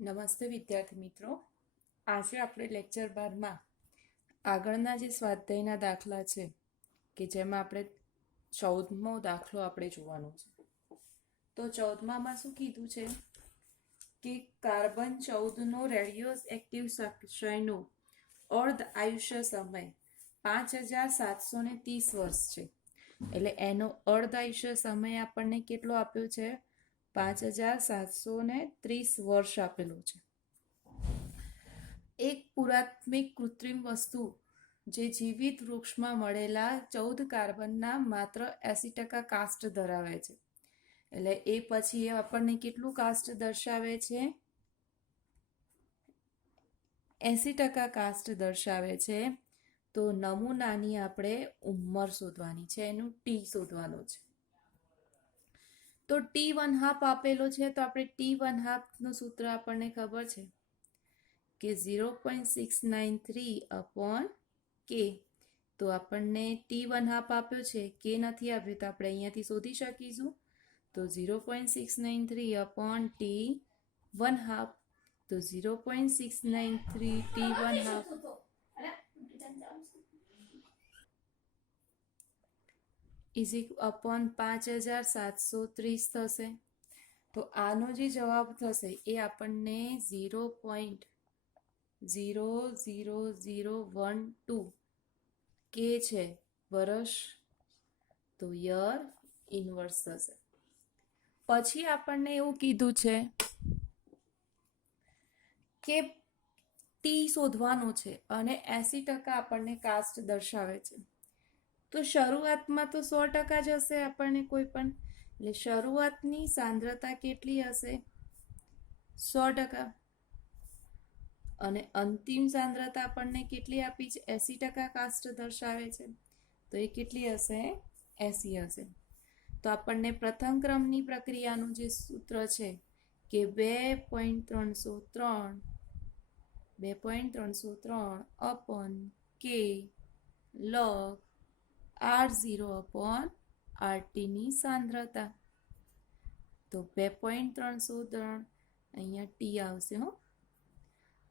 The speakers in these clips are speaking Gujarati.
નમસ્તે વિદ્યાર્થી મિત્રો, આજે આપણે લેક્ચર 12માં આગળના જે સ્વાધ્યાયના દાખલા છે કે જેમાં આપણે 14મો દાખલો આપણે જોવાનો છે. તો 14માં શું કીધું છે કે કાર્બન 14નો રેડિયો એક્ટિવ ક્ષયનો અર્ધ આયુષ્ય સમય 5730 વર્ષ છે. એટલે એનો અર્ધ આયુષ્ય સમય આપણને કેટલો આપ્યો છે? 5730 વર્ષ આપેલું છે. એક પુરાત્મિક કૃત્રિમ વસ્તુ જે જીવિત વૃક્ષમાં મળેલા 14 કાર્બનના માત્ર 80% કાસ્ટ ધરાવે છે. એટલે એ પછી એ આપણને કેટલું કાસ્ટ દર્શાવે છે? 80% કાસ્ટ દર્શાવે છે. તો નમૂનાની આપણે ઉંમર શોધવાની છે, એનું ટી શોધવાનું છે. તો T1/2 આપેલો છે, તો આપણે T1/2 નું સૂત્ર આપણને ખબર છે કે 0.693/K. તો આપણને T1/2 આપ્યો છે, K નથી આપ્યો, તો આપણે અહીંયાથી શોધી શકીશું. તો 0.693/T1/2, તો 0.693 T1/2 = 5730 થશે. તો આનો જે જવાબ થશે એ આપણને 0.00012 કે છે વર્ષ, તો યર ઇનવર્સ થશે. પછી આપણને એવું કીધું છે કે ટી શોધવાનું છે અને 80% આપણને કાસ્ટ દર્શાવે છે. તો શરૂઆતમાં તો 100% જ હશે આપણને કોઈ પણ. એટલે શરૂઆતની સાંદ્રતા કેટલી હશે? 100%. અને અંતિમ સાંદ્રતા આપણને કેટલી આપી છે? 80% કાસ્ટ દર્શાવે છે. તો એ કેટલી હશે? 80 હશે. તો આપણને પ્રથમ ક્રમની પ્રક્રિયાનું જે સૂત્ર છે કે 2.303/K log R0/RT ની સાંદ્રતા. તો 2.303 અહીંયા ટી આવશે.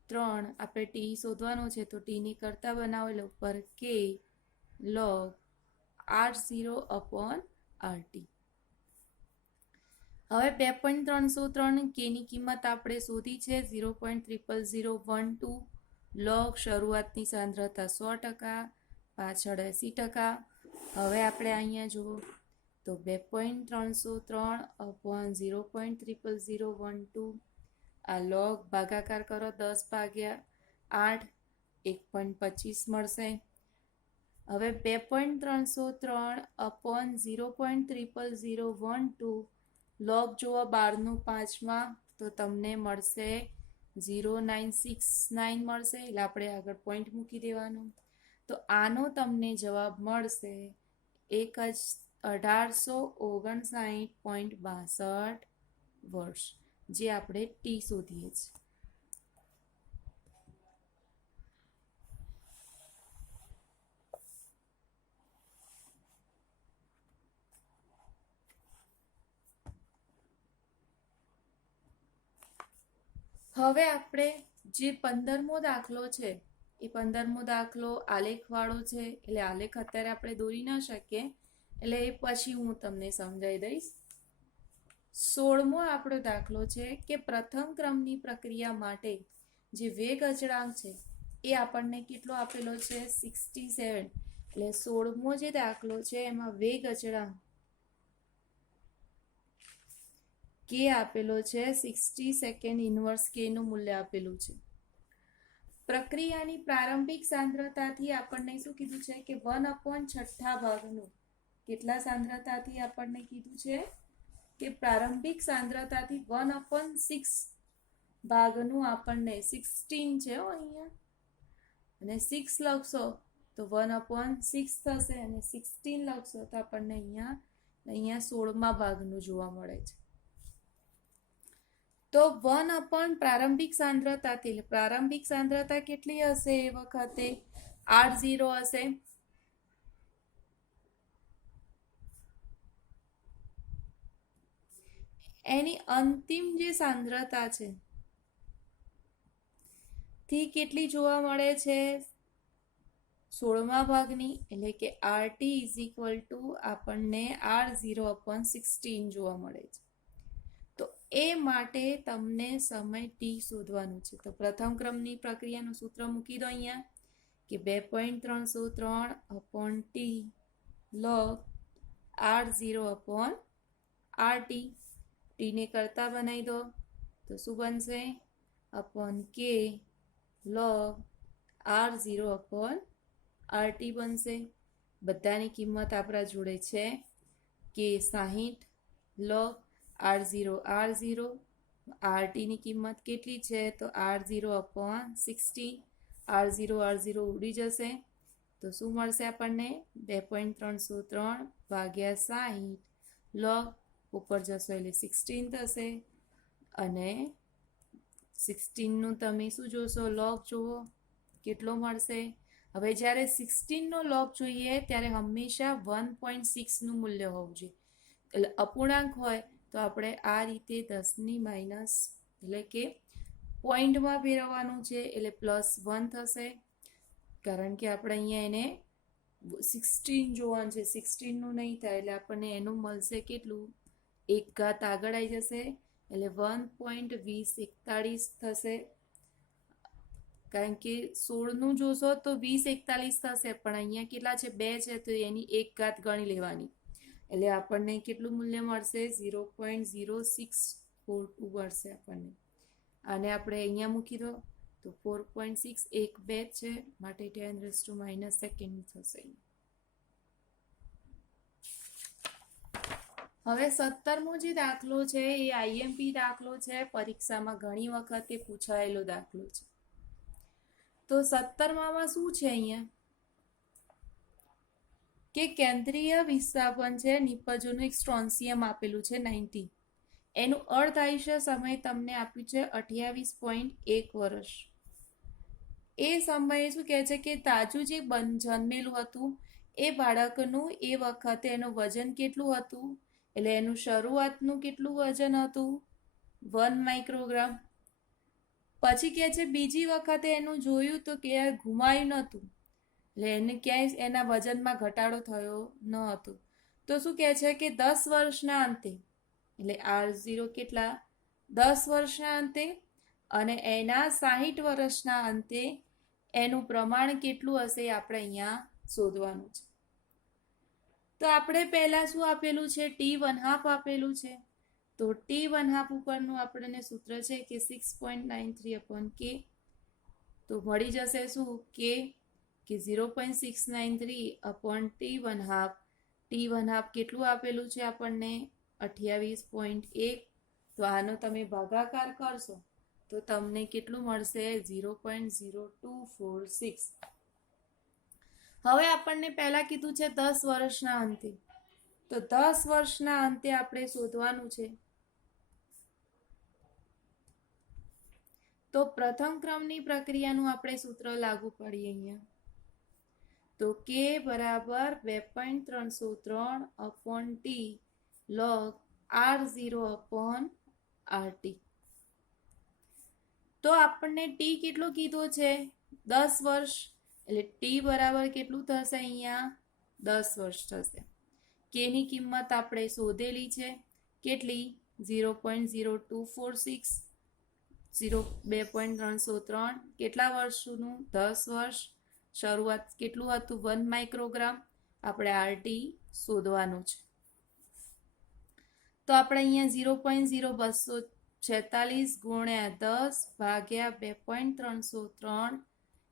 3 આપણે ટી શોધવાનો છે, તો ટીની કરતા બનાવેલો ઉપર K log R0/RT. હવે 2.303 Kની કિંમત આપણે શોધી છે 0.00012 log શરૂઆતની સાંદ્રતા 100%, પાછળ 80%. હવે આપણે અહીંયા જુઓ તો 2.303/0.00012 આ લોગ ભાગાકાર કરો 10/8, 1.25 મળશે. હવે 2.303/0.00012 લોગ જુઓ 12/5 તો તમને મળશે 0.969 મળશે. એટલે આપણે આગળ પોઈન્ટ મૂકી દેવાનું. તો આનો તમને જવાબ મળશે 1859.62 વર્ષ, જે આપણે ટી શોધીએ છીએ. હવે આપણે જે 15મો દાખલો છે એ 15મો દાખલો આલેખવાળો છે. એટલે આલેખ અત્યારે આપણે દોરી ના શકીએ, એટલે એ પછી હું તમને સમજાવી દઈશ. 16મો આપણો દાખલો છે કે પ્રથમ ક્રમની પ્રક્રિયા માટે જે વેગ અચળાંક છે એ આપણને કેટલો આપેલો છે? 67. એટલે 16મો જે દાખલો છે એમાં વેગ અચળાંક K આપેલો છે, 60 સેકન્ડ ઇનવર્સ K નું મૂલ્ય આપેલું છે. પ્રક્રિયાની પ્રારંભિક સાંદ્રતાથી આપણને શું કીધું છે કે 1/6 ભાગનું. કેટલા સાંદ્રતાથી આપણને કીધું છે કે પ્રારંભિક સાંદ્રતાથી 1/6 ભાગનું આપણને 16 છે અહીંયા, અને 6 લખશો તો 1/6 થશે, અને 16 લખશો તો આપણને અહીંયા 16મા ભાગનું જોવા મળે છે. તો 1 પ્રારંભિક સાંદ્રતાથી, પ્રારંભિક સાંદ્રતા કેટલી હશે એ વખતે? R0 હશે. એની અંતિમ જે સાંદ્રતા છે થી કેટલી જોવા મળે છે? 16મા ભાગની, એટલે કે RT ઇઝ ઇક્વલ ટુ આપણને R0/16 જોવા મળે છે. તો એ માટે તમને સમય T શોધવાનું છે. તો પ્રથમ ક્રમની પ્રક્રિયાનું સૂત્ર મૂકી દો અહીંયા કે 2.303/T log R0/RT. ટીને કરતા બનાવી દો તો શું બનશે? અપોન K log R0/RT બનશે. બધાની કિંમત આપણા જોડે છે કે 60 log R0 RT ની કિંમત કેટલી છે? તો R0/16. R0 ઉડી જશે તો શું મળશે આપણને? 2.303 ભાગ્યા 60 log ઉપર જશો એટલે 16 થશે. અને 16નું તમે શું જોશો? લોગ જુઓ કેટલો મળશે. હવે જ્યારે 16નો લોગ જોઈએ ત્યારે હંમેશા 1.6નું મૂલ્ય હોવું જોઈએ. એટલે અપૂર્ણાંક હોય તો આપણે આ રીતે 10ની માઇનસ એટલે કે પોઈન્ટમાં ફેરવવાનું છે એટલે +1 થશે. કારણ કે આપણે અહીંયા એને 16 જોવાનું છે, 16નું નહીં થાય એટલે આપણને એનું મળશે કેટલું? 1 ઘાત આગળ આવી જશે એટલે 1.2041 થશે. કારણ કે 16નું જોશો તો 2041 થશે, પણ અહીંયા કેટલા છે? 2 છે તો એની 1 ઘાત ગણી લેવાની એટલે આપણને કેટલું મૂલ્ય મળશે? 0.0642 મળશે આપણને. આને આપણે અહીંયા મૂકી દો તો 4.6 1 2 છે માટે 10⁻² સેકન્ડ થશે. હવે 17મો જે દાખલો છે એ IMP દાખલો છે, પરીક્ષામાં ઘણી વખતે પૂછાયેલો દાખલો છે. તો 17માં શું છે? અહીંયા કે કેન્દ્રીય વિસ્થાપન છે નિપજોનું એક સ્ટ્રોન્સિયમ આપેલું છે 90. એનું અર્ધાયુષ્ય સમય તમને આપ્યું છે 28.1 વર્ષ. એ સમયે શું કહે છે કે તાજું જે જન્મેલું હતું એ બાળકનું એ વખતે એનું વજન કેટલું હતું? એટલે એનું શરૂઆતનું કેટલું વજન હતું? 1 માઇક્રોગ્રામ. પછી કહે છે બીજી વખતે એનું જોયું તો કે ઘુમાયું નહોતું, એટલે એને ક્યાંય એના વજનમાં ઘટાડો થયો ન હતો. તો શું કહે છે કે 10 વર્ષના અંતે, એટલે R0 કેટલા? 10 વર્ષના અંતે અને એના 60 વર્ષના અંતે એનું પ્રમાણ કેટલું હશે આપણે અહીંયા શોધવાનું છે. તો આપણે પહેલા શું આપેલું છે? T½ આપેલું છે. તો T½ ઉપરનું આપણને સૂત્ર છે કે 6.93/K. તો મળી જશે શું? કે 0.693/T½ T½ કેટલું આપેલું છે આપણને? 28.1. તો આનો તમે ભાગાકાર કરશો તો તમને કેટલું મળશે? 0.0246. હવે આપણને પહેલા કીધું છે 10 વર્ષના અંતે. તો 10 વર્ષના અંતે આપણે શોધવાનું છે. તો પ્રથમ ક્રમની પ્રક્રિયાનું આપણે સૂત્ર લાગુ પડીએ અહીંયા. તો K બરાબર 2.303/T log R0/RT. તો આપણને T કેટલો કીધો છે? 10 વર્ષ. એટલે T બરાબર કેટલું થશે અહીંયા? 10 વર્ષ થશે. K ની કિંમત આપણે શોધેલી છે કેટલી? 0.0246. 2.303 કેટલા વર્ષનું? 10 વર્ષ. શરૂઆત કેટલું હતું? 1 માઇક્રોગ્રામ. આપણે RT શોધવાનું છે. તો આપણે અહીંયા 0.0246 ગુણ્યા 10 ભાગ્યા 2.303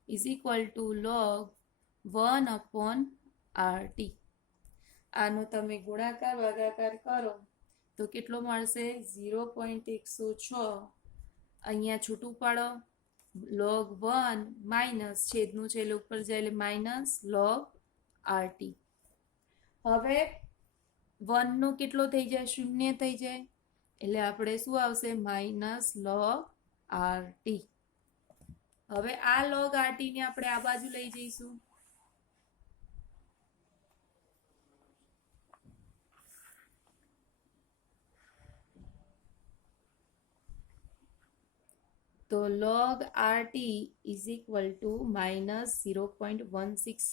is equal to log 1/RT. આનો તમે ગુણાકાર ભાગાકાર કરો તો કેટલો મળશે? 0.106. અહીંયા છૂટું પાડો log 1 માઇનસ છેદનું છેલ્લે ઉપર જાય એટલે માઇનસ log RT. હવે 1 નો કેટલો થઈ જાય? 0 થઈ જાય એટલે આપણે શું આવશે? Minus log RT. હવે આ log RT ને આપણે આ બાજુ લઈ જઈશું. તો log RT is equal to -0.16.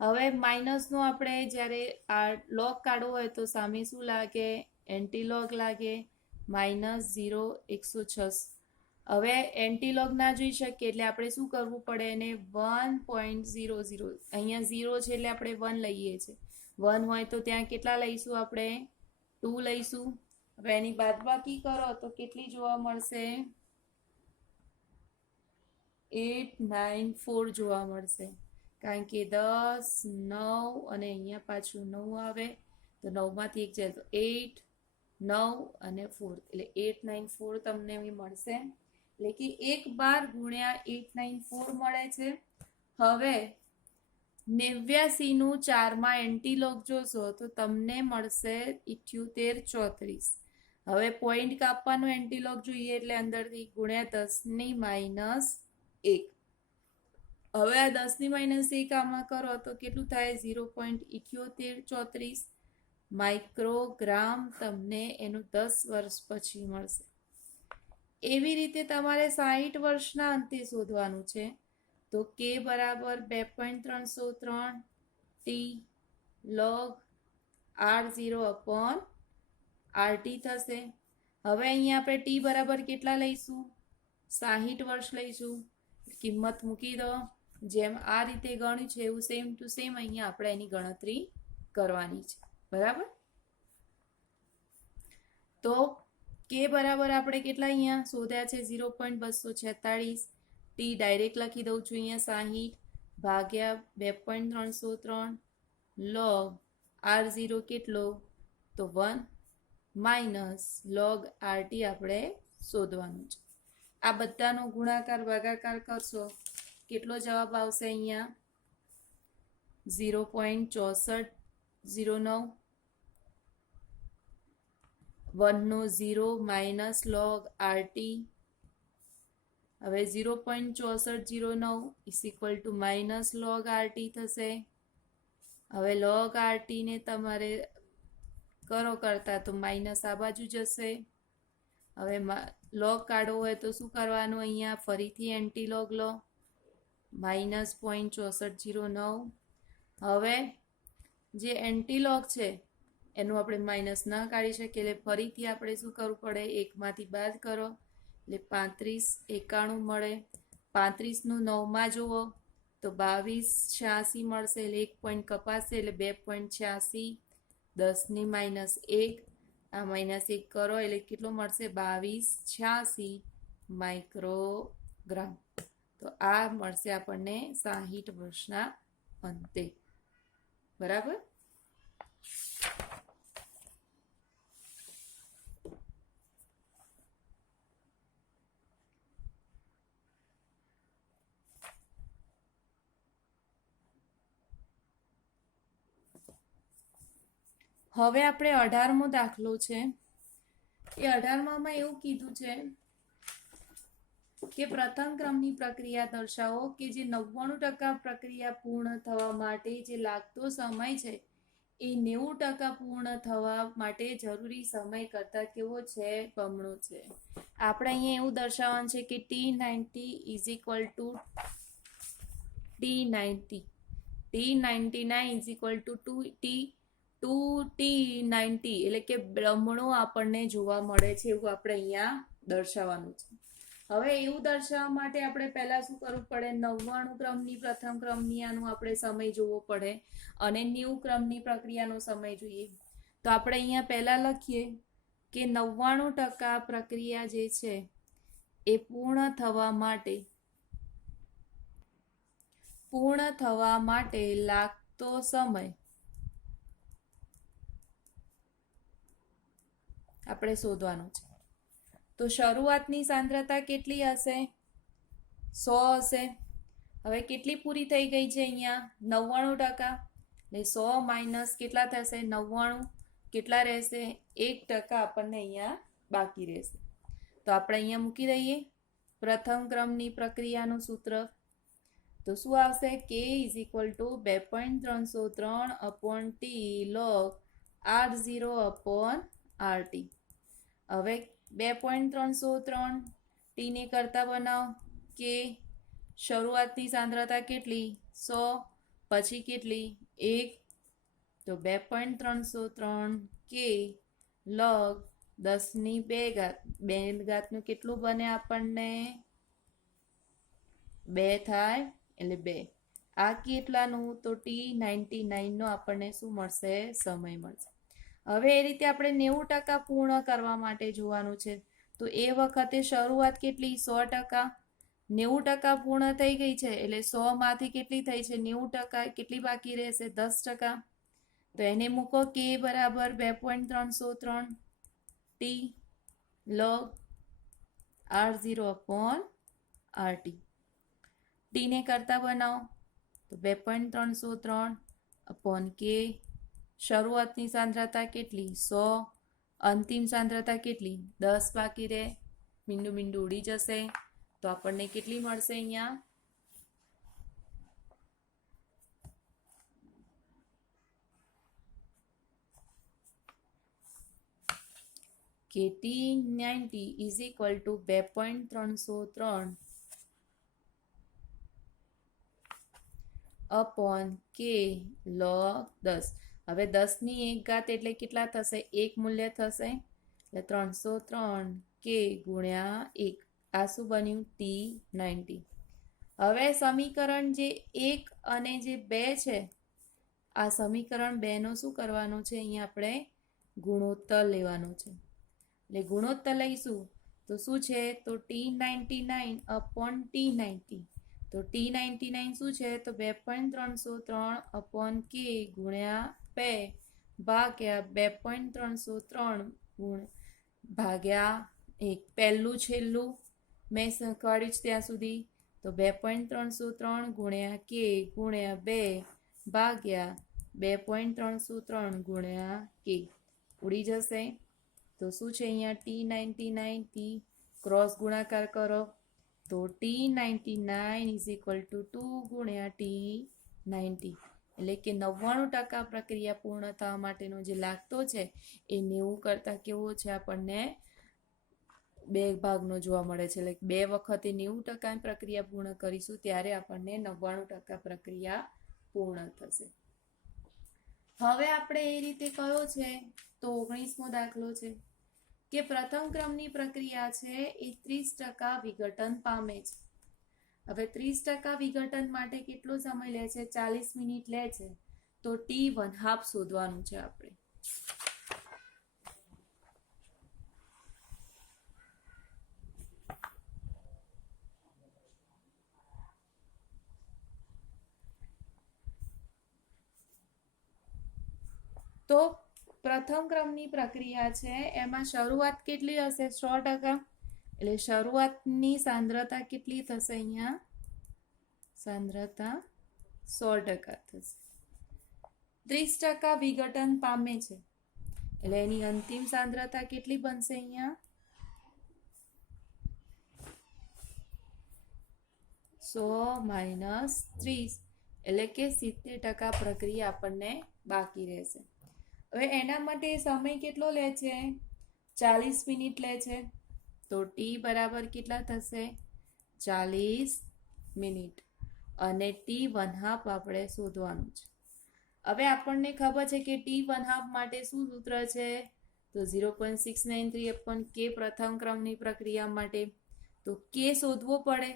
હવે માઇનસનો આપણે જ્યારે લોગ કાઢવો હોય તો સામે શું લાગે? એન્ટીલોગ લાગે, -0.106. હવે એન્ટીલોગ ના જોઈ શકીએ એટલે આપણે શું કરવું પડે? એને 1.00, અહીંયા 0 છે એટલે આપણે 1 લઈએ છીએ. 1 હોય તો ત્યાં કેટલા લઈશું આપણે? 2 લઈશું. હવે એની બાદબાકી કરો તો કેટલી જોવા મળશે? 894 જોવા મળશે, કારણ કે 10, 9 અને અહીંયા પાછું 9 આવે તો 9 માંથી 1 જાય તો 8, 9 અને 4 એટલે 894 તમને મળશે. એટલે કે 1 બાર ગુણ્યા 894 મળે છે. હવે 89 નું 4 માં એન્ટીલોગ જોશો તો તમને મળશે 7834. હવે પોઈન્ટ કાપવાનો એન્ટીલોગ જોઈએ એટલે અંદરથી ગુણ્યા 10 ની -1. હવે આ 10 ની -1 આમાં કરો તો કેટલું થાય? 0.7834 માઇક્રોગ્રામ તમને એનું 10 વર્ષ પછી મળશે. એવી રીતે તમારે 60 વર્ષના અંતે શોધવાનું છે. તો k બરાબર 2.303 t log r0 upon rt થશે. હવે અહીંયા આપણે t બરાબર કેટલા લઈશું? 60 વર્ષ લઈશું. કિંમત મૂકી દો. જેમ આ રીતે ગણ્યું છે એવું સેમ ટુ સેમ અહીંયા આપણે એની ગણતરી કરવાની છે. બરાબર? તો k બરાબર આપણે કેટલા અહીંયા શોધ્યા છે? 0.246. t ડાયરેક્ટ લખી દઉં છું અહીંયા 60 ભાગ્યા 2.303 log r0 કેટલો? તો 1 માઇનસ log rt આપણે શોધવાનું છે. આ બધાનો ગુણાકાર ભાગાકાર કરશો કેટલો જવાબ આવશે? અહીંયા 0.6409. 1 નો 0 માઇનસ log rt. હવે 0.6409 is equal to minus log rt થશે. હવે log rt ને તમારે કરો કરતા તો માઇનસ આ બાજુ જશે. હવે log કાઢવો હોય તો શું કરવાનું? અહીંયા ફરીથી એન્ટીલોગ લો, -0.6409. હવે જે એન્ટીલોગ છે એનું આપણે માઇનસ ના કાઢી શકીએ એટલે ફરીથી આપણે શું કરવું પડે? 1 માંથી બાદ કરો એટલે 35 91 મળે. 35 નું 9 માં જુઓ તો 2286 મળશે એટલે 1 પોઈન્ટ કપાશે એટલે 2.86. 10 ની -1 આ -1 કરો એટલે કેટલો મળશે? 2286 માઇક્રોગ્રામ. તો આ મળશે આપણને 60 વર્ષના અંતે. બરાબર? હવે આપણે 18મો દાખલો છે. એ 18માં એવું કીધું છે કે પ્રથમ ક્રમની પ્રક્રિયા દર્શાવો કે જે 99% પ્રક્રિયા પૂર્ણ થવા માટે જે લાગતો સમય છે એ 90% પૂર્ણ થવા માટે જરૂરી સમય કરતા કેવો છે? બમણો છે. આપણે અહીંયા એવું દર્શાવવાનું છે કે T90 is equal to T99 is equal to 2T90 એટલે કે બમણો આપણને જોવા મળે છે એવું આપણે અહીંયા દર્શાવવાનું છે. હવે એવું દર્શાવવા માટે આપણે પહેલા શું કરવું પડે? 99 ક્રમની પ્રથમ ક્રમની આનું આપણે સમય જોવો પડે અને 90 ક્રમની પ્રક્રિયાનો સમય જોઈએ. તો આપણે અહીંયા પહેલા લખીએ કે 99% પ્રક્રિયા જે છે એ પૂર્ણ થવા માટે લાગતો સમય આપણે શોધવાનું છે. તો શરૂઆતની સાંદ્રતા કેટલી હશે? 100 હશે. હવે કેટલી પૂરી થઈ ગઈ છે? અહીંયા 99%. એટલે 100 માઇનસ કેટલા થશે? 99. કેટલા રહેશે? 1% આપણને અહીંયા બાકી રહેશે. તો આપણે અહીંયા મૂકી દઈએ પ્રથમ ક્રમની પ્રક્રિયાનું સૂત્ર. તો શું આવશે? k is equal to 2.303 upon t log r0 upon rt. હવે 2.303 t ટીને કરતા બનાવો કે શરૂઆતની સાંદ્રતા કેટલી 100, પછી કેટલી 1, તો 2.303 કે log 10 ઘાત 2 ઘાતનું કેટલું બને આપણને 2 થાય એટલે 2. આ કેટલાનું તો T99 નો આપણને શું મળશે સમય મળશે. હવે એ રીતે આપણે 90% પૂર્ણ કરવા માટે જોવાનું છે. તો એ વખતે શરૂઆત કેટલી 100%, 90% પૂર્ણ થઈ ગઈ છે એટલે 100 માંથી કેટલી થઈ છે 90%, કેટલી બાકી રહેશે 10%. તો એને મૂકો કે બરાબર 2.303 ટી log R0/RT. ટીને કરતા બનાવો તો 2.303 કે શરૂઆતની સાંદ્રતા કેટલી 100, અંતિમ સાંદ્રતા કેટલી 10 બાકી રહે, મીંડું મીંડું ઉડી જશે. તો આપણને કેટલી મળશે અહીંયા કે T90 is equal to 2.303 upon k log 10. હવે 10 ની 1 ઘાત એટલે કેટલા થશે 1 મૂલ્ય થશે એટલે 303 કે ગુણ્યા 1. આ શું બન્યું T90. હવે સમીકરણ જે 1 અને જે 2 છે આ સમીકરણ 2 નો શું કરવાનું છે અહીંયા આપણે ગુણોત્તર લેવાનો છે. એટલે ગુણોત્તર લઈશું તો શું છે તો T99 અપોન T90. તો T99 શું છે તો 2.303 અપોન કે ગુણ્યા 2 ભાગ્યા 2.303 ભાગ્યા 1. પહેલું છેલ્લું મેં શીખવાડ્યું છે ત્યાં સુધી. તો 2.303 ગુણ્યા કે ગુણ્યા 2 ભાગ્યા 2.303 ગુણ્યા કે ઉડી જશે. તો શું છે અહીંયા T99 થી ક્રોસ ગુણાકાર કરો તો T99 ઇઝ ઇક્વલ ટુ 2 ગુણ્યા T90. એટલે કે 99% પ્રક્રિયા પૂર્ણ થવા માટેનો જે લાગતો છે એ 90 કરતાં કેવો છે આપણને 2 ભાગનો જોવા મળે છે. એટલે 2 વખતે 90% પ્રક્રિયા પૂર્ણ કરીશું ત્યારે આપણને 99% પ્રક્રિયા પૂર્ણ થશે. હવે આપણે એ રીતે કયો છે તો 19મો દાખલો છે કે પ્રથમ ક્રમની પ્રક્રિયા છે એ 30% વિઘટન પામે છે. હવે 30% વિઘટન માટે કેટલો સમય લે છે 40 મિનિટ લે છે. તો T1/2 શોધવાનું છે આપણે. તો પ્રથમ ક્રમની પ્રક્રિયા છે એમાં શરૂઆત કેટલી હશે 100%. એટલે શરૂઆતની સાંદ્રતા કેટલી થશે અહીંયા સાંદ્રતા 100% થશે. 30% વિઘટન પામે છે એટલે એની અંતિમ સાંદ્રતા કેટલી બનશે અહીંયા 100 - 30 એટલે કે 70% પ્રક્રિયા આપણને બાકી રહેશે. હવે એના માટે સમય કેટલો લે છે 40 મિનિટ લે છે. તો T બરાબર કેટલા થશે 40 મિનિટ અને T1/2 આપણે શોધવાનું છે. હવે આપણને ખબર છે કે T1/2 માટે શું સૂત્ર છે તો 0.693 કે પ્રથમ ક્રમની પ્રક્રિયા માટે. તો કે શોધવો પડે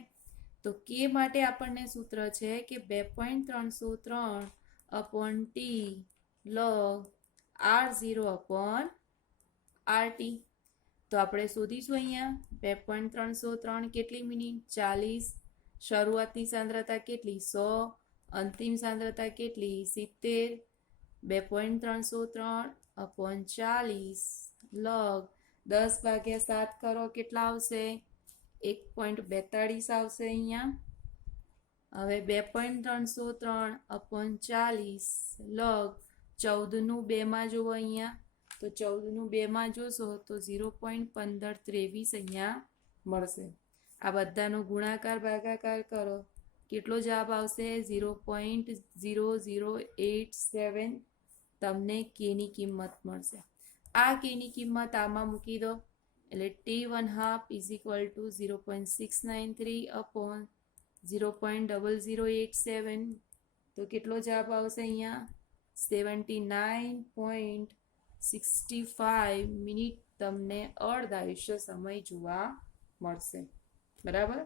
તો કે માટે આપણને સૂત્ર છે કે 2.303 અપોન T log R0/RT. તો આપણે શોધીશું અહીંયા 2.303 કેટલી મિનિટ 40, શરૂઆતની સાંદ્રતા કેટલી 100, અંતિમ સાંદ્રતા કેટલી 70, 2.303 અપોન 40 log 10/7 કરો કેટલા આવશે 1.42 આવશે અહીંયા. હવે 2.303 અપોન 40 log 14નું 2 માં જુઓ અહીંયા તો 14નું 2 માં જોશો તો 0.1523 અહીંયા મળશે. આ બધાનો ગુણાકાર ભાગાકાર કરો કેટલો જવાબ આવશે 0.0087 તમને કેની કિંમત મળશે. આ કેની કિંમત આમાં મૂકી દો એટલે T1/2 is equal to 0.693 upon 0.0087, તો કેટલો જવાબ આવશે અહીંયા? 79.65 મિનિટ તમને અર્ધાયુષ્ય સમય જોવા મળશે. બરાબર.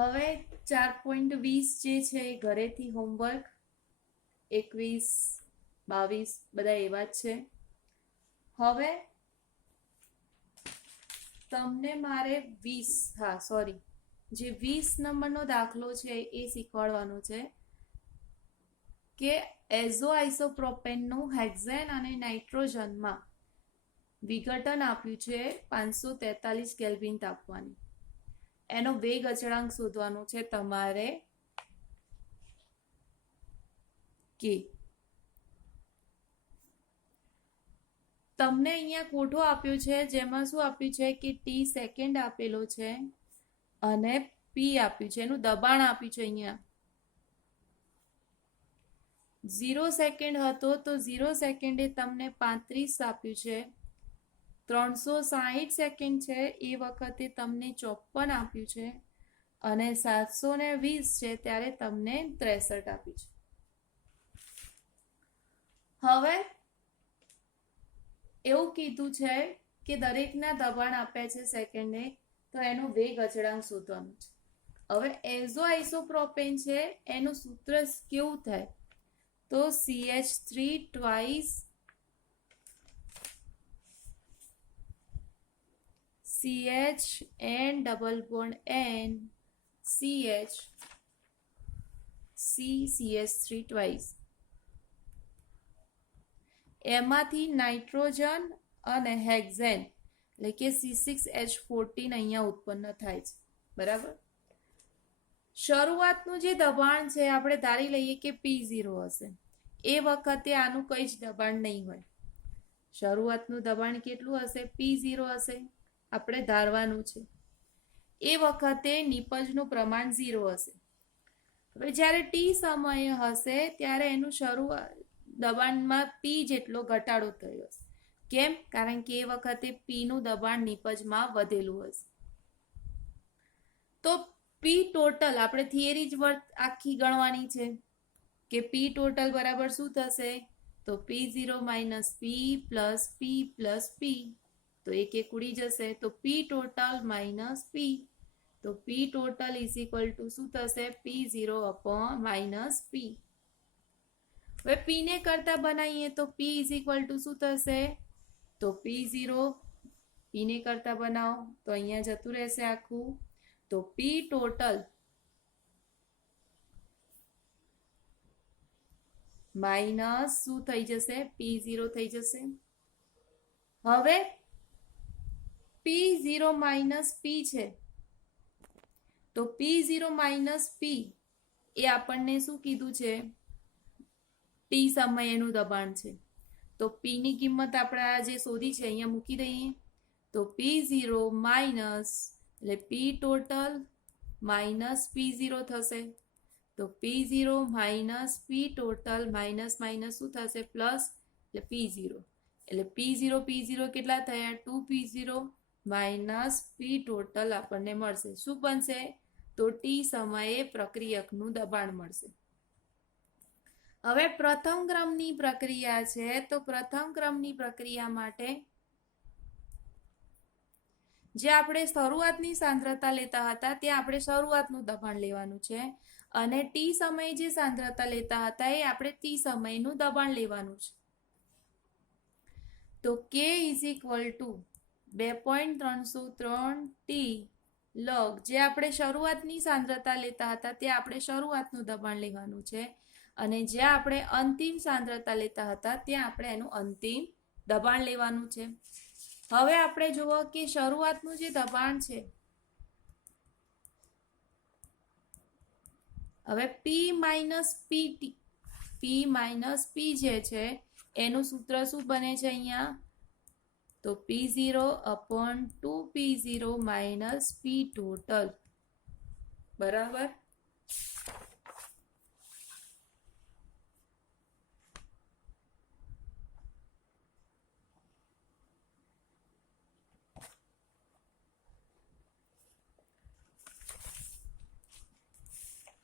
હવે 4.20 જે છે એ ઘરેથી હોમવર્ક 21, 22 બધા એવા જ છે. હવે તમને મારે 20 નંબરનો દાખલો છે એ શીખવાડવાનો છે કે એઝોઆઇસોપ્રોપેનનું હેક્ઝેન અને નાઇટ્રોજનમાં વિઘટન આપ્યું છે 543 કેલ્વિન તાપમાને. એનો વેગ અચળાંક શોધવાનો છે તમારે કે તમને અહીંયા કોઠો આપ્યો છે જેમાં શું આપ્યું છે કે ટી સેકન્ડ આપેલો છે અને પી આપ્યું છે, એનું દબાણ આપ્યું છે અહીંયા 0 સેકન્ડ હતો તો 0 સેકન્ડે તમને 35 આપ્યું છે. 360 સેકન્ડ છે એ વખતે તમને 54 આપ્યું છે અને 720 છે ત્યારે તમને 63 આપ્યું છે. હવે એવું કીધું છે કે દરેકના દબાણ આપ્યા છે સેકન્ડે, તો એનો વેગ અચળાંક શોધવાનો છે. હવે એઝોઆઇસોપ્રોપેન છે એનું સૂત્ર કેવું થાય? તો CH3 twice CH N double bond N CH CH3 twice. એમાંથી નાઇટ્રોજન અને હેક્ઝેન એટલે કે C6H14 અહીંયા ઉત્પન્ન થાય છે. બરાબર. શરૂઆતનું જે દબાણ છે આપણે ધારી લઈએ કે P0 હશે. એ વખતે આનું કંઈ જ દબાણ નહીં હોય. શરૂઆતનું દબાણ કેટલું હશે? P0 હશે. આપણે ધારવાનું છે. એ વખતે નિપજનું પ્રમાણ 0 હશે. હવે જ્યારે T સમયે હશે ત્યારે એનું દબાણમાં P જેટલો ઘટાડો થયો હશે. કેમ? કારણ કે એ વખતે P નું દબાણ નિપજમાં વધેલું હશે. તો P ટોટલ આપણે થિયરી જ આખી ગણવાની છે કે P ટોટલ બરાબર શું થશે? તો P0 minus P plus P plus P, તો એક ઉડી જશે. તો P ટોટલ માઇનસ P, તો P total is equal to શું થશે? P0 upon minus P. હવે P ને કરતા બનાવીએ તો P ઇઝ ઇક્વલ ટુ શું થશે? તો P0 P ને કરતા બનાવો તો અહીંયા જતું રહેશે આખું. તો P ટોટલ માઇનસ શું થઈ જશે? P0 થઈ જશે. હવે P0 માઇનસ P છે તો P0 માઇનસ P એ આપણને શું કીધું છે? T સમયનું દબાણ છે. તો P ની કિંમત આપણે જે શોધી છે અહીંયા મૂકી દઈએ. તો P0 માઇનસ એટલે P ટોટલ માઇનસ P0 થશે. તો P0 minus P total minus minus શું થશે? પ્લસ એટલે P0. એટલે P0 કેટલા થયા? 2P0 માઇનસ P ટોટલ આપણને મળશે. શું બનશે? તો T સમયે પ્રક્રિયકનું દબાણ મળશે. હવે પ્રથમ ક્રમની પ્રક્રિયા છે તો પ્રથમ ક્રમની પ્રક્રિયા માટે જે આપણે શરૂઆતની સાંદ્રતા લેતા હતા ત્યાં આપણે શરૂઆતનું દબાણ લેવાનું છે અને T સમયે જે સાંદ્રતા લેતા હતા એ આપણે T સમયનું દબાણ લેવાનું છે. તો K is equal to 2.303 T log જે આપણે શરૂઆતની સાંદ્રતા લેતા હતા ત્યાં આપણે શરૂઆતનું દબાણ લેવાનું છે અને જ્યાં આપણે અંતિમ સાંદ્રતા લેતા હતા ત્યાં આપણે એનું અંતિમ દબાણ લેવાનું છે. હવે આપણે જુઓ કે શરૂઆતનું જે દબાણ છે, હવે P માઇનસ P જે છે એનું સૂત્ર શું બને છે? અહીંયા તો P0 upon 2P0 minus P total, બરાબર.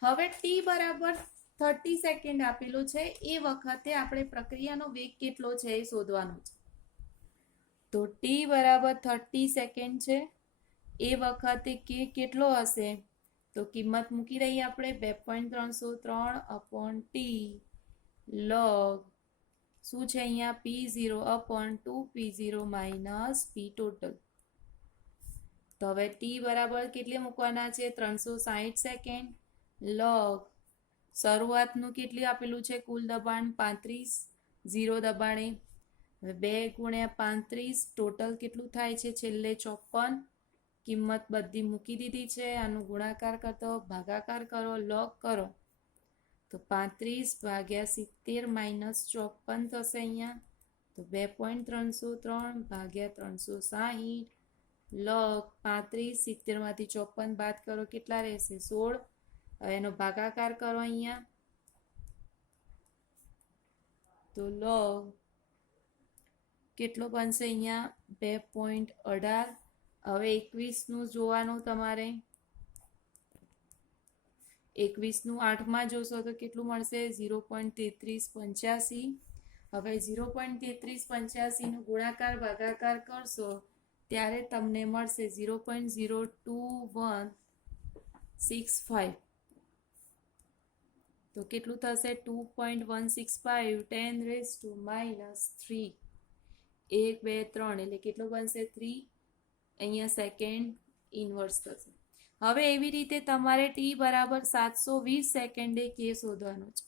હવે t બરાબર 30 સેકન્ડ આપેલું છે. એ વખતે આપણે પ્રક્રિયાનો વેગ કેટલો છે એ શોધવાનું છે. તો t બરાબર 30 સેકન્ડ છે. એ વખતે કે કેટલો હશે? તો કિંમત મૂકી દઈએ આપણે 2.303 અપોન ટી log શું છે અહીંયા P0 upon 2P0 minus P total. તો હવે t બરાબર કેટલે મૂકવાના છે? 360 સેકન્ડ log શરૂઆતનું કેટલી આપેલું છે? કુલ દબાણ 35, 0 દબાણે 2 ગુણ્યા 35 ટોટલ કેટલું થાય છે? છેલ્લે 54. કિંમત બધી મૂકી દીધી છે. આનું ગુણાકાર કરતો ભાગાકાર કરો, log કરો તો 35 ભાગ્યા 70 માઇનસ 54 થશે અહીંયા. તો 2.303 ભાગ્યા 360 log 35, 70 માંથી 54 બાદ કરો કેટલા રહેશે? 16. હવે એનો ભાગાકાર કરો અહીંયા તો log કેટલો બનશે અહીંયા? 2.18. હવે 21 નું જોવાનું તમારે. 21 નું 8માં જોશો તો કેટલું મળશે? 0.3385. હવે 0.3385 નો ગુણાકાર ભાગાકાર કરશો ત્યારે તમને મળશે 0.02165. તો કેટલું થશે? 2.165 10⁻³ 1, 2, 3 એટલે કેટલું બનશે? 3 અહીંયા સેકન્ડ ઇન્વર્સ થશે. હવે એવી રીતે તમારે t બરાબર 720 સેકન્ડે કે શોધવાનો છે.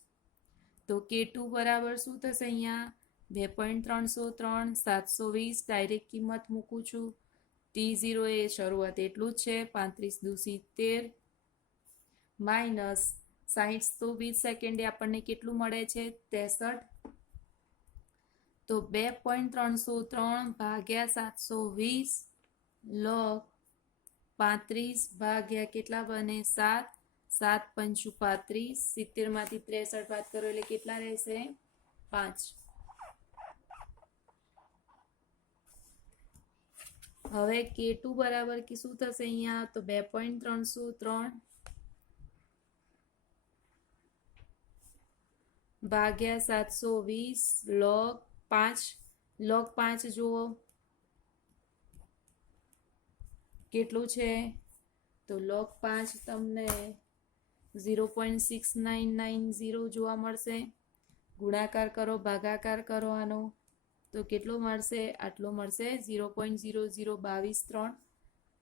તો K2 બરાબર શું થશે? અહીંયા 2.303 720 ડાયરેક્ટ કિંમત મૂકું છું. T0 એ શરૂઆત એટલું જ છે 35 દુ 70 માઇનસ 60 તો 20 સેકન્ડે આપણને કેટલું મળે છે? 63. તો 2.303 ભાગ્યા 720 log 35 ભાગ્યા કેટલા બને? 7. 7 પંચું 35, 70 માંથી 63 બાદ કરો એટલે કેટલા રહેશે? 5. હવે K2 બરાબર કે શું થશે અહીંયા? તો 2.303 ભાગ્યા 720 log 5. log 5 જુઓ કેટલું છે? તો log 5 તમને 0.6990 જોવા મળશે. ગુણાકાર કરો ભાગાકાર કરો આનો તો કેટલો મળશે? આટલો મળશે 0.00223.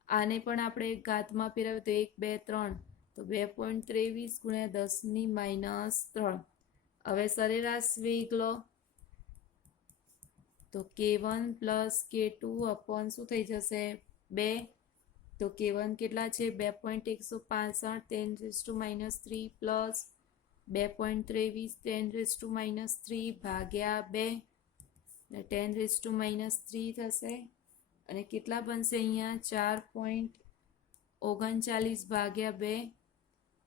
આને પણ આપણે ઘાતમાં ફેરવીએ તો 1, 2, 3 તો 2.23 ગુણ્યા 10⁻³ હવે સરેરાશ વેગ લો તો K1 પ્લસ K2 અપોન શું થઈ જશે? 2. તો K1 કેટલા છે? 2.165 10⁻³ પ્લસ 2.23 10⁻³ ભાગ્યા 2 10⁻³ થશે. અને કેટલા બનશે અહીંયા? 4.39 ભાગ્યા 2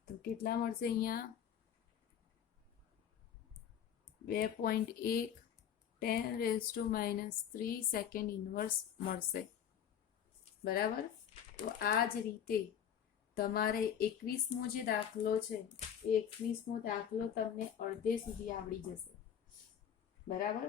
તો કેટલા મળશે અહીંયા? 2.1 10⁻³ સેકન્ડ ઇન્વર્સ મળશે. બરાબર. તો આ જ રીતે તમારે 21મો જે દાખલો છે એ 21મો દાખલો તમને અડધે સુધી આવડી જશે. બરાબર.